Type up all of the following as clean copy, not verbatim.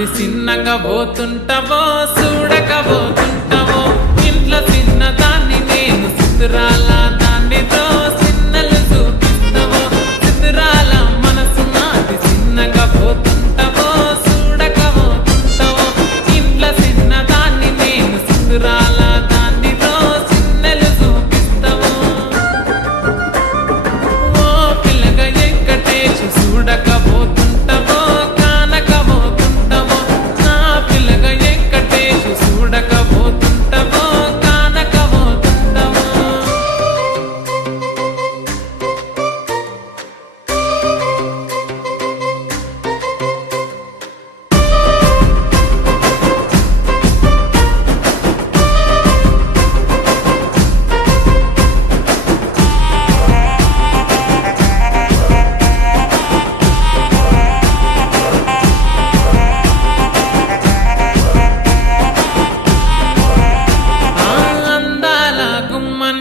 అది చిన్నగా పోతుంటావో చూడకపోతుంటావో ఇంట్లో చిన్న దాన్ని నేను చిత్రాల దాన్నితో చిన్నలు చూపిస్తావో చిత్రాల మనసు నాది చిన్నగా పోతుంటావో చూడకపోతుంటావో ఇంట్లో చిన్న దాన్ని నేను చిత్రాల దాన్నితో చిన్నలు చూపిస్తావో ఓ పిల్లగా వెంకటేష్ చూడకపోతుంటావో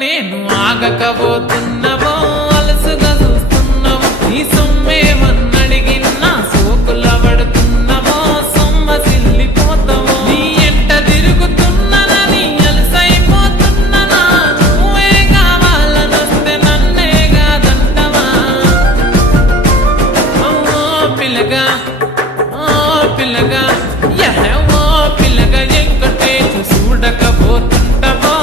నేను ఆగకపోతున్నావో అలసుగా చూస్తున్నావో ఈ సొమ్మేమన్నడిగినా సోకుల పడుతున్నావో సొమ్మ సిల్లిపోతావో నీ ఎంట తిరుగుతున్నానని అలసైపోతున్నానా నువ్వే కావాలనొస్తే నన్నే కాదంటవా ఓ పిల్లగా ఓ పిల్లగా వెంకటేష్ చూడకపోతుంటావో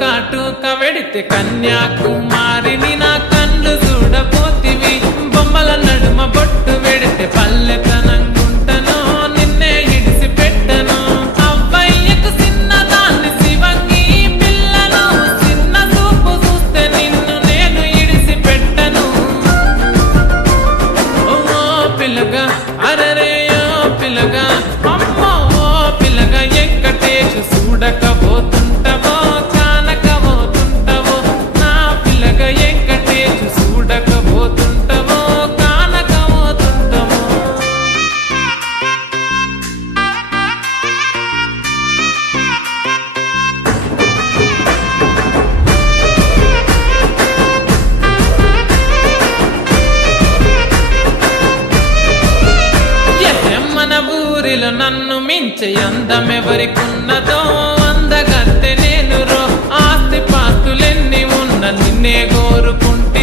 కాటుక వెడితే కన్యాకుమారిని నా కళ్ళు చూడపోతివి బొమ్మల నడుమ బొట్టు వెడితే పల్లెతనంగుంటను నిన్నే ఇడిసి పెట్టను అవ్వయ్యకు చిన్నదాన్ని శివంగి పిల్లను చిన్న చూపు చూస్తే నిన్ను నేను ఇడిసి పెట్టను ఓ పిల్లగా అరరే ఓ పిల్లగా అమ్మో ఓ పిల్లగా వెంకటేష్ చూడకపోతుంటావో ఊరిలో నన్ను మించే అందమెవరికున్నదో అందగత్తె నేను రో ఆస్తి పాస్తులెన్ని ఉన్న నిన్నే కోరుకుంటే